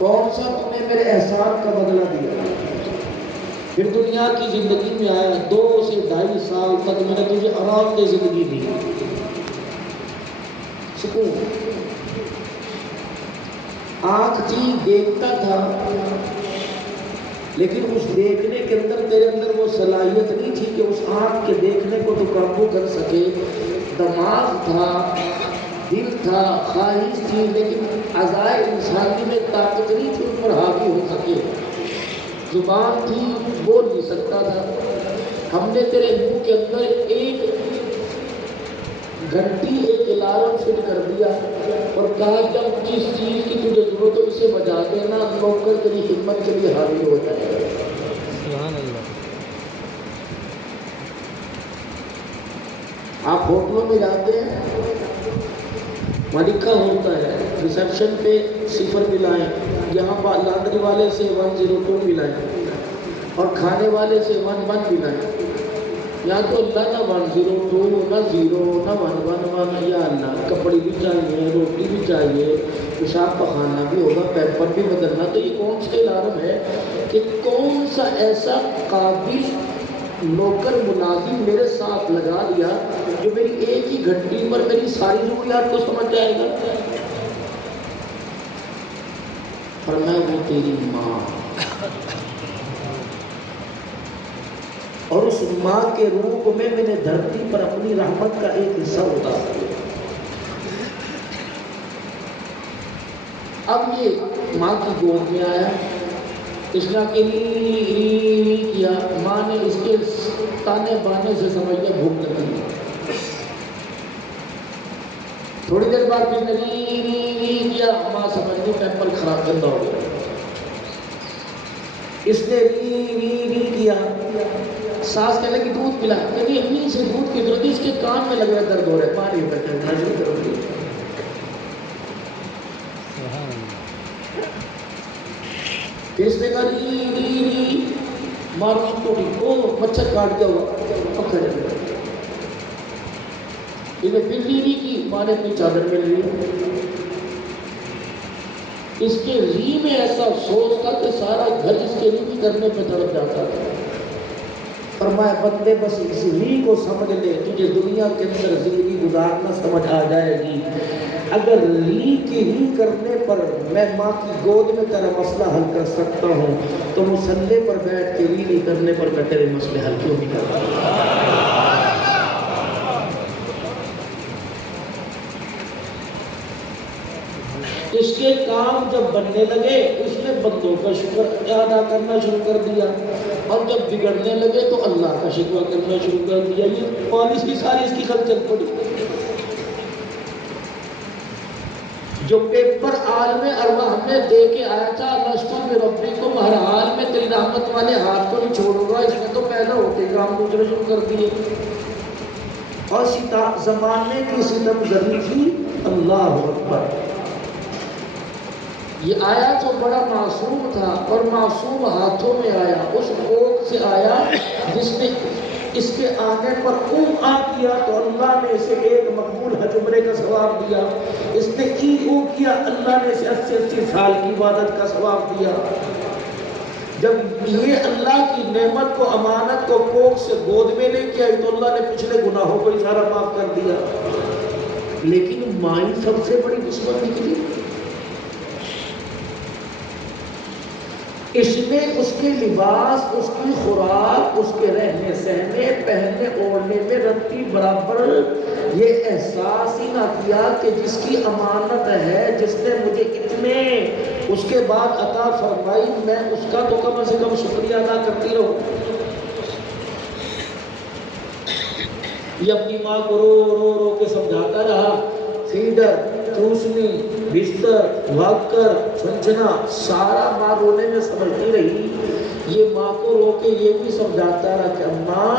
کون سا تم نے میرے احسان کا بدلہ دیا؟ پھر دنیا کی زندگی میں آیا، 2 سے 2.5 سال تک میں نے تجھے آرام دہ زندگی دی، سکون، آنکھ تھی دیکھتا تھا، لیکن اس دیکھنے کے اندر تیرے اندر وہ صلاحیت نہیں تھی کہ اس آنکھ کے دیکھنے کو تو قابو کر سکے۔ دماغ تھا، دل تھا، خواہش تھی، لیکن اعضائے انسانی میں طاقت نہیں تھی ان پر حاوی ہو سکے۔ زبان تھی، بول نہیں سکتا تھا۔ ہم نے تیرے منہ کے اندر ایک گھنٹی، ایک الارم فٹ کر دیا اور کہا جب جس چیز کی تجھے ضرورت ہو اسے بجا دینا، نوکر تیری خدمت کے لیے حاضر ہو جائے گا۔ سبحان اللہ۔ آپ ہوٹلوں میں جاتے ہیں، وہاں لکھا ہوتا ہے ریسیپشن پہ 0 ملائیں، یہاں لانڈری والے سے 102 ملائیں اور کھانے والے سے 11 ملائیں۔ یہاں تو اللہ نہ 102 نہ 0 نہ 111، یا اللہ کپڑے بھی چاہیے، روٹی بھی چاہیے، پیشاب پخانا بھی ہوگا، پیپر بھی بدلنا۔ تو یہ کون سا الارم ہے کہ کون سا ایسا قابل نوکر ملازم میرے ساتھ لگا دیا جو میری ایک ہی گھنٹی پر میری ساری ضروریات کو سمجھ جائے گا؟ فرمایا وہ تیری ماں، اور اس ماں کے روپ میں میں نے دھرتی پر اپنی رحمت کا ایک حصہ اتار دیا۔ اب یہ ماں کی گود میں آیا، اس نے اکیلی کیا، ماں نے اس کے تانے بانے سے سمجھ لیا بھوک لگی۔ تھوڑی دیر بعد پھر نے کیا، ماں سمجھ لی پیمپر خراب گندا ہو گیا۔ اس نے کیا، ساس کہنے کی دودھ پلا، کہنی امی سے دودھ کی ضرورت، اس کے کان میں لگ رہا درد ہو رہا ہے، پانی بیٹھے نظر کرو گی۔ اس نے کہا ری مارو ٹوٹی، او مچھر کاٹ گیا ہوا پکڑ گیا۔ انہیں پھر ری کی، ماں نے اپنی چادر میں لی۔ اس کے ری میں ایسا افسوس تھا کہ سارا گھر اس کے ری کرنے پہ تڑپ جاتا تھا۔ فرمایا بندے بس اس ری کو سمجھ لے، تجھے دنیا کے اندر زندگی گزارنا سمجھ آ جائے گی۔ اگر ری کی ری کرنے پر میں ماں کی گود میں تیرا مسئلہ حل کر سکتا ہوں تو مصلے پر بیٹھ کے ری کرنے پر میں تیرے مسئلے حل کیوں نہیں کرتا؟ اس کے کام جب بننے لگے، اس نے بندوں کا شکر ادا کرنا شروع کر دیا، اور جب بگڑنے لگے تو اللہ کا شکر کرنا شروع کر دیا۔ یہ پالیسی ساری اس کی خل چل پڑی۔ جو پیپر عالم ارواح ہمیں دے کے آیا تھا، لستو بربکم، ہر حال میں تیری رحمت والے ہاتھ کو نہیں چھوڑوں گا، اس میں تو پیدا ہوتے کام دوسرے شروع کر دیے۔ اور زمانے کی ستم گری تھی، اللہ اکبر۔ یہ آیا تو بڑا معصوم تھا اور معصوم ہاتھوں میں آیا، اس کوک سے آیا جس نے اس کے آنے پر آ کیا تو اللہ نے اسے ایک مقبول حج عمرے کا ثواب دیا۔ اس نے کیا، اللہ نے اسے 80 سال کی عبادت کا ثواب دیا۔ جب یہ اللہ کی نعمت کو، امانت کو کوک سے گود میں لے کے آئی تو اللہ نے پچھلے گناہوں کو اشارہ معاف کر دیا۔ لیکن مائی سب سے بڑی دشمن نکلی۔ اس نے اس کے لباس، اس کی خوراک، اس کے رہنے سہنے، پہننے اوڑھنے میں رتی برابر یہ احساس ہی نہ کیا کہ جس کی امانت ہے، جس نے مجھے اتنے اس کے بعد عطا فرمائی، میں اس کا تو کم سے کم شکریہ ادا کرتی رہوں۔ یہ اپنی ماں کو رو رو رو کے سمجھاتا رہا، فیڈر، چوسنی، بستر، واکر، چھنچنا، سارا ماں رونے میں سمجھتی رہی۔ یہ ماں کو رو کے یہ بھی سمجھاتا رہا کہ اماں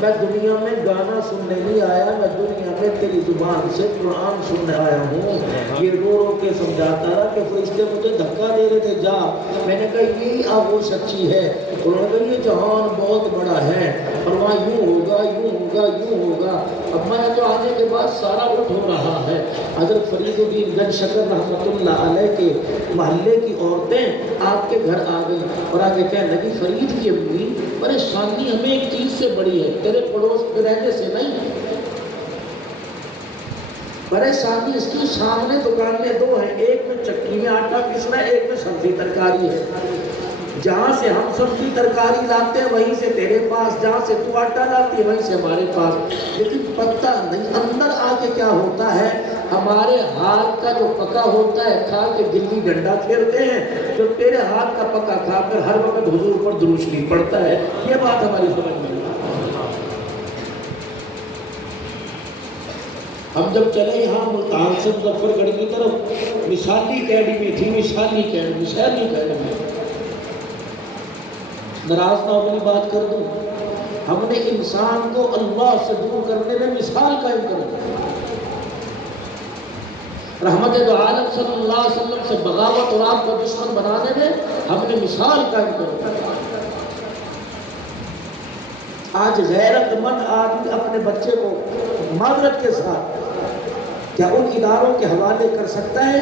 میں دنیا میں گانا سننے نہیں آیا، میں دنیا میں تیری زبان سے قرآن سننے آیا ہوں۔ یہ رو رو کے سمجھاتا رہا کہ فرشتے مجھے دھکا دے رہے تھے، جا۔ میں نے کہا یہی آغوش سچی ہے۔ انہوں نے کہا یہ جہان بہت بڑا ہے اور وہاں یوں ہوگا، یوں ہوگا، یوں ہوگا۔ اب میں تو آنے کے بعد سارا اٹھ ہو رہا ہے۔ حضرت فرید الدین گنج شکر رحمۃ اللہ علیہ کے محلے کی عورتیں آپ کے گھر آ گئی اور آگے کہنے لگی فرید کی امی پریشانی ہمیں ایک چیز سے بڑی ہے، تیرے پڑوس میں رہنے سے نہیں، پریشانی اس کی سامنے دکانیں دو ہیں، ایک میں چکی میں آٹا پسنا ہے، ایک میں سبزی ترکاری ہے، جہاں سے ہم سبزی ترکاری لاتے ہیں وہیں سے تیرے پاس، جہاں سے تو آٹا لاتی ہے وہیں سے ہمارے پاس، لیکن پتہ نہیں اندر آ کے کیا ہوتا ہے، ہمارے ہاتھ کا جو پکا ہوتا ہے کھا کے گلی ڈنڈا کھیلتے ہیں، جو تیرے ہاتھ کا پکا کھا کر ہر وقت حضور پر درود شریف پڑھتا ہے، یہ بات ہماری سمجھ میں نہیں۔ ہم جب چلے یہاں ملتان سے مظفر گڑھ کی طرف، مثالی اکیڈمی تھی، مثالی اکیڈمی، ناراض نہ ہونے بات کر دوں، ہم نے انسان کو اللہ سے دور کرنے میں مثال قائم کر دی، رحمت دو عالم صلی اللہ علیہ وسلم سے بغاوت اور آپ کو دشمن بنانے میں ہم نے مثال قائم کر دی۔ آج غیرت مند آدمی اپنے بچے کو معذرت کے ساتھ کیا ان اداروں کے حوالے کر سکتا ہے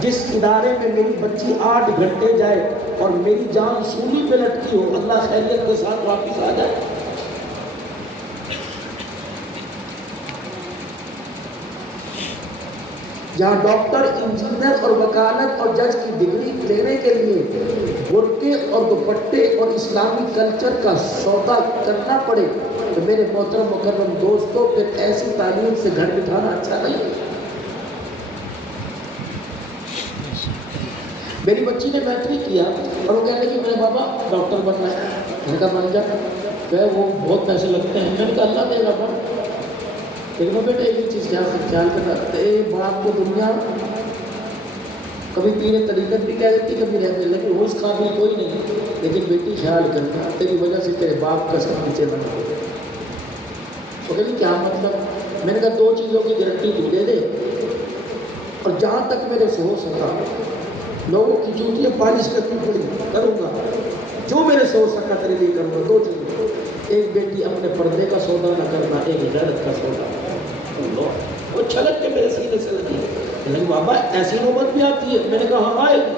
جس ادارے میں میری بچی 8 گھنٹے جائے اور میری جان سولی پہ لٹکی ہو، اللہ خیریت کے ساتھ واپس آ جائے؟ جہاں ڈاکٹر، انجینئر اور وکالت اور جج کی ڈگری لینے کے لیے برقعے اور دوپٹے اور اسلامی کلچر کا سودا کرنا پڑے تو میرے محترم مکرم دوستوں پھر ایسی تعلیم سے گھر بٹھانا اچھا نہیں۔ میری بچی نے میٹرک کیا اور وہ کہنے لگی میرے بابا ڈاکٹر بننا ہے، میں نے کہا بن جا، کہ وہ بہت پیسے لگتے ہیں، میں نے کہا اللہ دے گا بابا، لیکن وہ بیٹے ایک چیز خیال کرنا، باپ کو دنیا کبھی تیرے طریقت بھی کہہ دیتی کبھی رہتے، لیکن اس قابل کوئی نہیں، لیکن بیٹی خیال کرنا تیری وجہ سے تیرے باپ کا سب نیچے بنا ہو گیا۔ وہ کہتی کیا مطلب؟ میں نے کہا 2 چیزوں کی گارنٹی تو دے دے، اور جہاں تک میرے سے ہو سکا لوگوں کی جوتیاں پالش کرتی پڑی کروں گا، جو میرے سے ہو سکا تیرے لیے کروں گا۔ 2 چیزیں، ایک بیٹی اپنے پردے کا سودا نہ کرنا، ایک غیرت کا سودا۔ وہ چھلک کے میرے سینے سے لگی، لیکن بابا ایسی نوبت بھی آتی ہے؟ میں نے کہا ہاں آئے گی۔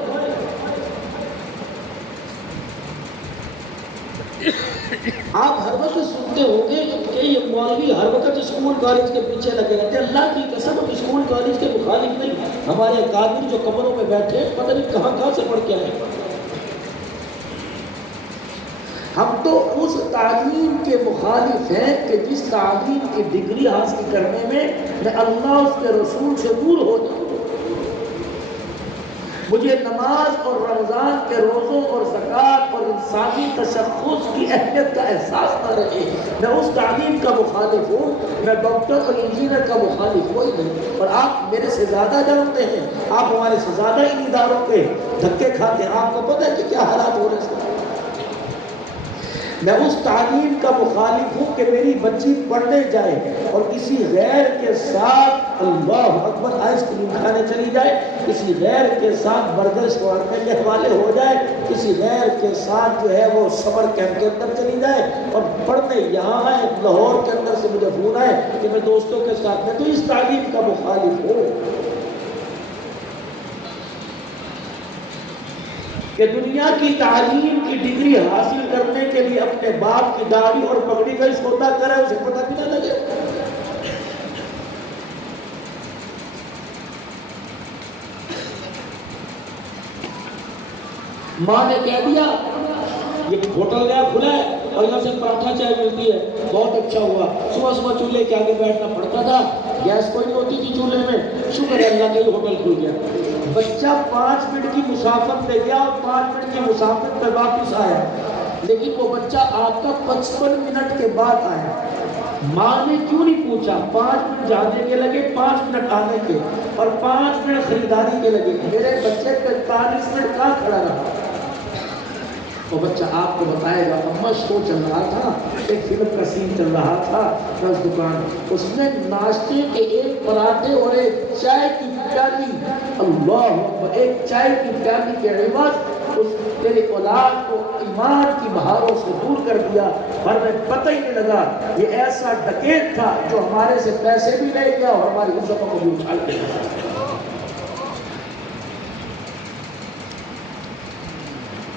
آپ ہر وقت سنتے ہوں گے کہ یہ مولوی ہر وقت اسکول کالج کے پیچھے لگے رہتے ہیں، اللہ کی قسم ہم اسکول کالج کے مخالف نہیں، ہمارے اکابر جو قبروں میں بیٹھے پتہ نہیں کہاں سے پڑھ کے آئے، ہم تو اس تعلیم کے مخالف ہیں کہ جس تعلیم کی ڈگری حاصل کرنے میں اللہ اس کے رسول سے دور ہو جاؤں، مجھے نماز اور رمضان کے روزوں اور زکوٰۃ اور انسانی تشخص کی اہمیت کا احساس نہ رہے، میں اس تعلیم کا مخالف ہوں، میں ڈاکٹر اور انجینئر کا مخالف کوئی نہیں، اور آپ میرے سے زیادہ جانتے ہیں، آپ ہمارے سے زیادہ ان اداروں پہ دھکے کھاتے ہیں، آپ کو پتہ ہے کہ کیا حالات ہو رہے ہیں۔ میں اس تعلیم کا مخالف ہوں کہ میری بچی پڑھنے جائے اور کسی غیر کے ساتھ اللہ اکبر آئس کریم کھانے چلی جائے، کسی غیر کے ساتھ برگر شورمے کے حوالے ہو جائے، کسی غیر کے ساتھ جو ہے وہ سمر کیمپ کے اندر چلی جائے اور پڑھنے یہاں آئے، لاہور کے اندر سے مجھے فون آئے کہ میں دوستوں کے ساتھ، میں تو اس تعلیم کا مخالف ہوں کہ دنیا کی تعلیم کی ڈگری حاصل کرنے کے لیے اپنے باپ کی داڑھی اور پگڑی کا سودا کرے، اسے پتہ بھی نہ لگے۔ ماں نے کہہ دیا یہ ہوٹل نیا کھلا ہے اور یہاں سے پراٹھا چائے ملتی ہے، بہت اچھا ہوا، صبح صبح چولہے کے آگے بیٹھنا پڑتا تھا، گیس کوئی نہیں ہوتی تھی چولہے میں، شکر ہے اللہ کا یہ ہوٹل کھل گیا۔ بچہ 5 منٹ کی مسافت پہ گیا اور 5 منٹ کی مسافت پہ واپس آیا، لیکن وہ بچہ آپ کا 55 منٹ کے بعد آیا۔ ماں نے کیوں نہیں پوچھا؟ 5 منٹ جانے کے لگے، 5 منٹ آنے کے، اور 5 منٹ خریداری کے لگے، میرے بچے 45 منٹ کہاں کھڑا رہا؟ وہ بچہ آپ کو بتائے گا اماں شو چل رہا تھا، ایک فلم کا سین چل رہا تھا 10 دکان، اس میں ناشتے کے 1 پراٹھے اور 1 چائے کی پیالی، اللہ اکبر، 1 چائے کی پیالی کے عوض اس تیرے اولاد کو ایمان کی بہاروں سے دور کر دیا، اور میں پتہ ہی نہیں لگا یہ ایسا ڈکیت تھا جو ہمارے سے پیسے بھی لے گیا اور ہماری عزتوں کو بھی اچھال دے گیا۔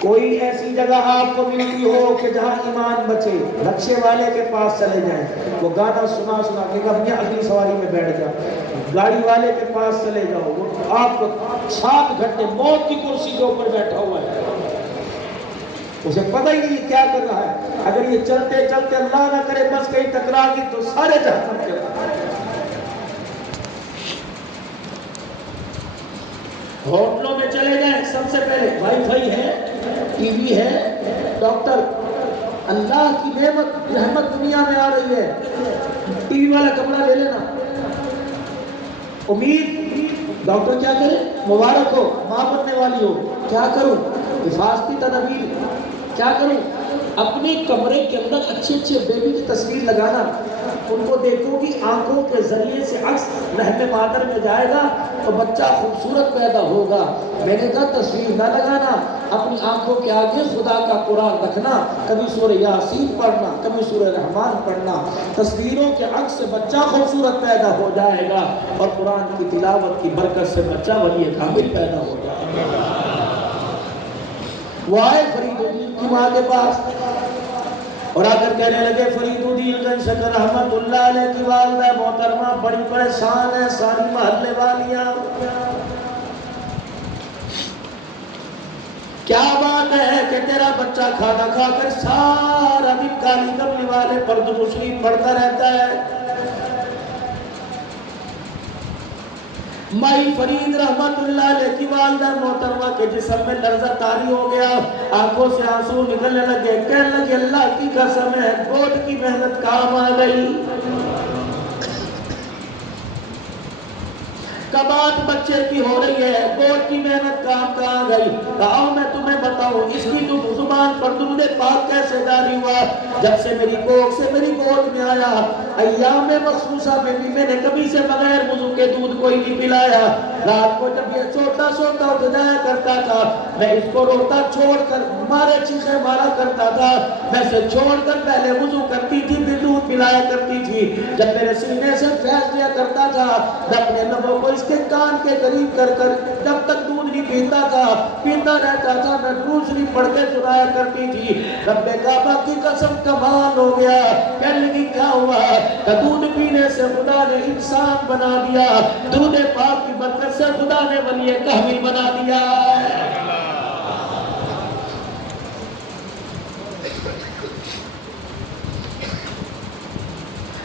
کوئی ایسی جگہ آپ کو ملتی ہو کہ جہاں ایمان بچے، رکشے والے کے پاس چلے جائیں، وہ گانا سنا سنا کے اپنی اگلی سواری میں بیٹھ جا، گاڑی والے کے پاس چلے جاؤ، وہ آپ کو 7 گھنٹے موت کی کرسی کے اوپر بیٹھا ہوا ہے، اسے پتہ ہی نہیں کیا کر رہا ہے، اگر یہ چلتے چلتے اللہ نہ کرے بس کہیں ٹکرا گئی تو سارے جہنم کے ہوٹلوں میں چلے جائیں، سب سے پہلے وائی فائی ہے، ٹی وی ہے، ڈاکٹر، اللہ کی نعمت رحمت دنیا میں آ رہی ہے، ٹی وی والا کپڑا لے لینا، امید ڈاکٹر کیا کرے، مبارک ہو، ماں بننے والی ہو، کیا کروں، حفاظتی تدابیر کیا کروں، اپنے کمرے کے اندر اچھے اچھے بیبی کی تصویر لگانا، ان کو دیکھو کہ آنکھوں کے ذریعے سے عکس رحم مادر میں جائے گا تو بچہ خوبصورت پیدا ہوگا، میں نے کہا تصویر نہ لگانا، اپنی آنکھوں کے آگے خدا کا قرآن رکھنا، کبھی سورہ یاسین پڑھنا، کبھی سورہ رحمان پڑھنا، تصویروں کے عکس سے بچہ خوبصورت پیدا ہو جائے گا اور قرآن کی تلاوت کی برکت سے بچہ ولی کامل پیدا ہو جائے گا۔ وہ آئے فرید الدین کی ماں کے پاس اور آ کر کہنے لگے فرید الدین گنج شکر رحمت اللہ علیہ کی والدہ محترمہ بڑی پریشان ہے، ساری محلے والیاں، کیا بات ہے کہ تیرا بچہ کھانا کھا کر سارا دن کالی کملی والے پرد مشریف پڑھتا رہتا ہے؟ مائی فرید رحمت اللہ علیہ کی والدہ محترمہ کے جسم میں لرزہ طاری ہو گیا، آنکھوں سے آنسو نکلنے لگے، کہنے لگے اللہ کی قسم ہے گوڈ کی محنت کام آ گئی، کبات بچے کی ہو رہی ہے، گوڈ کی محنت کام آ گئی، کہاں میں تمہیں بتاؤں اس کی تو زبان پر درود پاک کیسے جاری ہوا، جب سے میری کوکھ سے میری گود میں آیا، ایام مخصوصہ میں بھی میں نے کبھی سے بغیر وضو کے دودھ کوئی نہیں پلایا، رات کو جب یہ چھوٹا سوتا اٹھ جایا کرتا تھا میں اس کو روتا چھوڑ کر مارے چیخے مارا کرتا تھا، میں اسے چھوڑ کر پہلے وضو کرتی تھی پھر دودھ پلایا کرتی تھی، جب میرے سینے سے فیض لیا کرتا تھا میں اپنے لبوں کو اس کے کان کے قریب کر کر جب تک دودھ نہیں پیتا تھا پیتا رہتا تھا، میں دوسری پڑھ کے سنایا کرتی تھی، رب کعبہ کی قسم کمال ہو گیا، کہنے لگی کیا ہوا، کہ دودھ پینے سے خدا نے انسان بنا دیا، دودھ پاک کی برکت سے خدا نے ولی کامل بنا دیا۔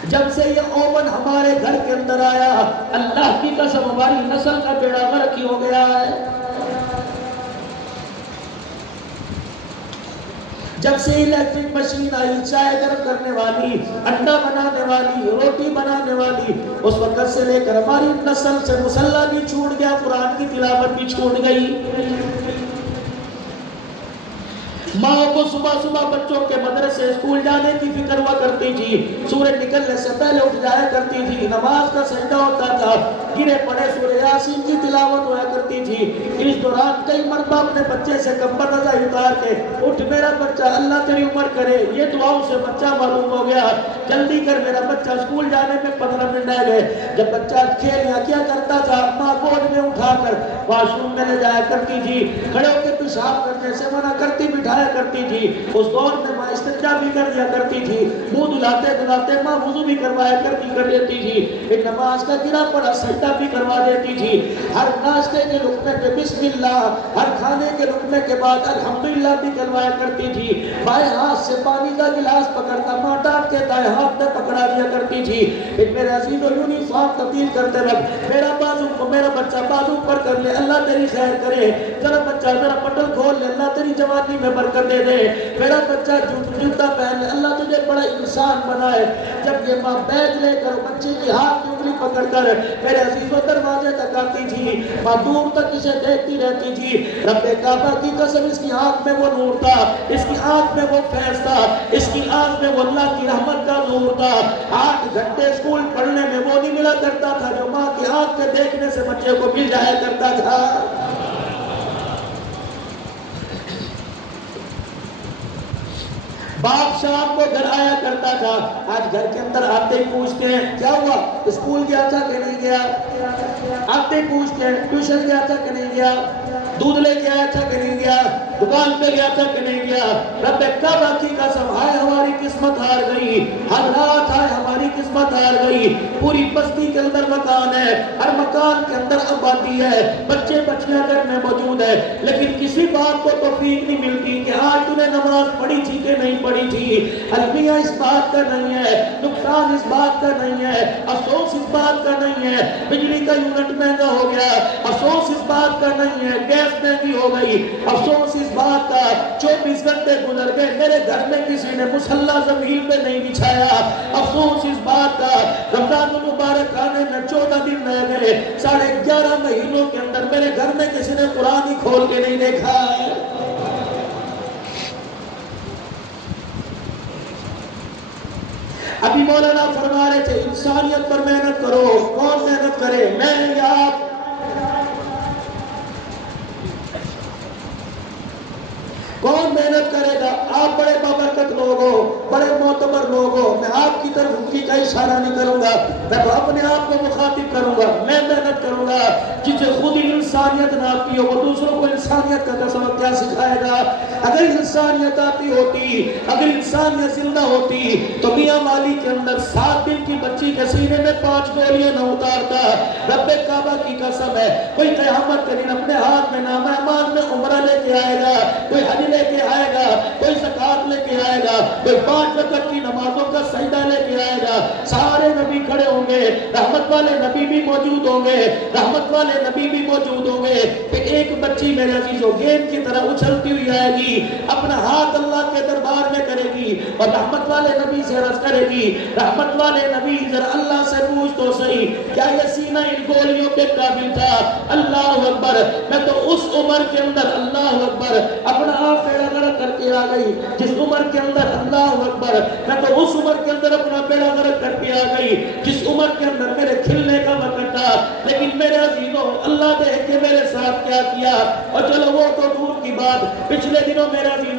جب سے یہ اوون ہمارے گھر کے اندر آیا اللہ کی قسم ہماری نسل کا بیڑا غرق ہی ہو گیا ہے، جب سے الیکٹرک مشین آئی، چائے گرم کرنے والی، انڈا بنانے والی، روٹی بنانے والی، اس وقت سے لے کر ہماری نسل سے مصلی بھی چھوٹ گیا، قرآن کی تلاوت بھی چھوٹ گئی، ماں کو صبح صبح بچوں کے مدرسے اسکول جانے کی فکر ہوا کرتی تھی، سورج نکلنے سے پہلے اٹھ جایا کرتی تھی، نماز کا سجدہ ہوتا تھا، گرے پڑے سورہ یاسین کی تلاوت ہوا کرتی تھی، اس دوران کئی مرتبہ اپنے بچے سے کمبر رضا اتار کے اٹھ میرا بچہ اللہ تیری عمر کرے، یہ دعاؤں سے بچہ معلوم ہو گیا، جلدی کر میرا بچہ اسکول جانے میں 15 منٹ رہ گئے، جب بچہ کھیلیا کیا کرتا تھا ماں گود میں اٹھا کر واش روم میں لے جایا کرتی تھی، کھڑے ہو کے پیشاب کرنے سے منع کرتی بٹھایا کرتی تھی، اس دور میں ماں استنجا بھی کر دیا کرتی تھی، منہ دھلاتے دھلاتے ماں وضو بھی کروایا کر دیتی تھی، ایک نماز کا گرا پڑا سجدہ بھی کروا دیتی تھی، ہر ناشتے کے لقمے پہ بسم اللہ، ہر کھانے کے لقمے کے بعد الحمدللہ بھی کروایا کرتی تھی، بائیں ہاتھ سے پانی کا گلاس پکڑتا ماں ڈانٹ کے دائیں ہاتھ میں پکڑا دیا کرتی تھی، پھر میرے عزیز و یونیفارم تبدیل کرتے وقت میرا بچہ بازو پر کر لے اللہ تیری خیر کرے، ذرا بچہ ذرا پٹل کھول لے اللہ تیری جوانی میں برکت دے دے، میرا بچہ جوتا پہن لے اللہ تجھے بڑا انسان بنائے، جب یہ ماں بیگ لے کر بچے کی ہاتھ کی انگلی پکڑ کر میرے عزیز و دروازے تک آتی تھی، ماں دور تک اسے دیکھتی رہتی تھی، رب کعبہ کی قسم اس کی آنکھ میں وہ نور تھا، اس کی آنکھ میں وہ فیض تھا، اس کی آنکھ میں وہ اللہ کی رحمت کا نور تھا، 8 گھنٹے اسکول پڑھنے میں وہ نہیں ملا کرتا تھا جو ماں کی آنکھ کے دیکھنے سے بچے کو مل جایا کرتا تھا۔ باپ شام کو گھر آیا کرتا تھا، آج گھر کے اندر آتے ہی پوچھتے ہیں کیا ہوا، اسکول گیا تھا کہ نہیں گیا، آتے ہی پوچھتے ہیں ٹیوشن گیا تھا کہ نہیں گیا، دودھ لے کے آیا تھا کہ نہیں گیا؟ دکان پہ گیا تھا کہ نہیں گیا؟ رب کعبہ کی قسم ہائے ہماری قسمت ہار گئی، ہر رات ہائے ہماری قسمت ہار گئی۔ پوری بستی کے اندر مکان ہے، ہر مکان کے اندر آبادی ہے، بچے بچیاں گھر میں موجود ہے، لیکن کسی بات کو توفیق نہیں ملتی کہ آج تو نے نماز پڑھی تھی کہ نہیں پڑھی تھی۔ المیہ اس بات کا نہیں ہے، نقصان اس بات کا نہیں ہے، افسوس اس بات کا نہیں ہے بجلی کا یونٹ مہنگا ہو گیا، افسوس اس بات کا نہیں ہے گیس مہنگی ہو گئی، افسوس اس بات کا 24 گھنٹے گزر گئے میرے گھر میں کسی نے مصلی زمین پہ نہیں بچھایا، افسوس اس بات کا رمضان المبارک آنے میں 14 دن رہ گئے، 11.5 مہینوں کے اندر میرے گھر میں کسی نے قرآن ہی کھول کے نہیں دیکھا ہے۔ ابھی مولانا فرما رہے تھے انسانیت پر محنت کرو، کون محنت کرے؟ میں یا آپ؟ کون محنت کرے گا؟ آپ بڑے بابرکت لوگ ہو، بڑے معتبر لوگ ہو، میں آپ کی طرف ان کی کا اشارہ نہیں کروں گا، میں تو اپنے آپ کو مخاطب کروں گا، میں محنت کروں گا۔ جسے خود ہی انسانیت نہ آتی ہو وہ دوسروں کو انسانیت کا تصور کیا سکھائے گا؟ اگر انسانیت آتی ہوتی، اگر انسانیت زندہ ہوتی تو میاں والی کے اندر 7 دن کی بچی کے سینے میں 5 گولیاں نہ اتارتا۔ رب کعبہ کی قسم ہے، کوئی قیامت کے دن اپنے ہاتھ میں نامہ اعمال میں عمرہ لے کے آئے گا، کوئی حج لے کے آئے گا، کوئی زکات لے کے آئے گا، کوئی 5 وقت کی نمازوں کا سجدہ لے کے آئے گا، سارے نبی کھڑے ہوں گے، رحمت والے نبی بھی موجود ہوں گے، رحمت والے نبی بھی موجود ہوں گے، پھر ایک بچی میرے عزیزو گیند کی طرح اچھلتی ہوئی آئے گی، اپنا ہاتھ اللہ کے دربار میں کرے گی اور رحمت والے نبی سے عرض کرے گی، رحمت والے نبی ذرا اللہ سے پوچھ تو صحیح کیا یہ سینہ ان گولیوں کے قابل تھا؟ اللہ اکبر، میں تو اس عمر کے اندر اللہ اکبر اپنا آپ بیڑا غرق کر کے آ گئی، جس عمر کے اندر اللہ اکبر میں تو اس عمر کے اندر اپنا بیڑا غرق کر کے آ گئی جس عمر کے اندر میرے کھلنے کا وقت تھا، لیکن میرے عزیزوں اللہ دیکھ کے میرے ساتھ کیا کیا، اور چلو وہ تو دور کی بات، پچھلے دنوں میرے عزیز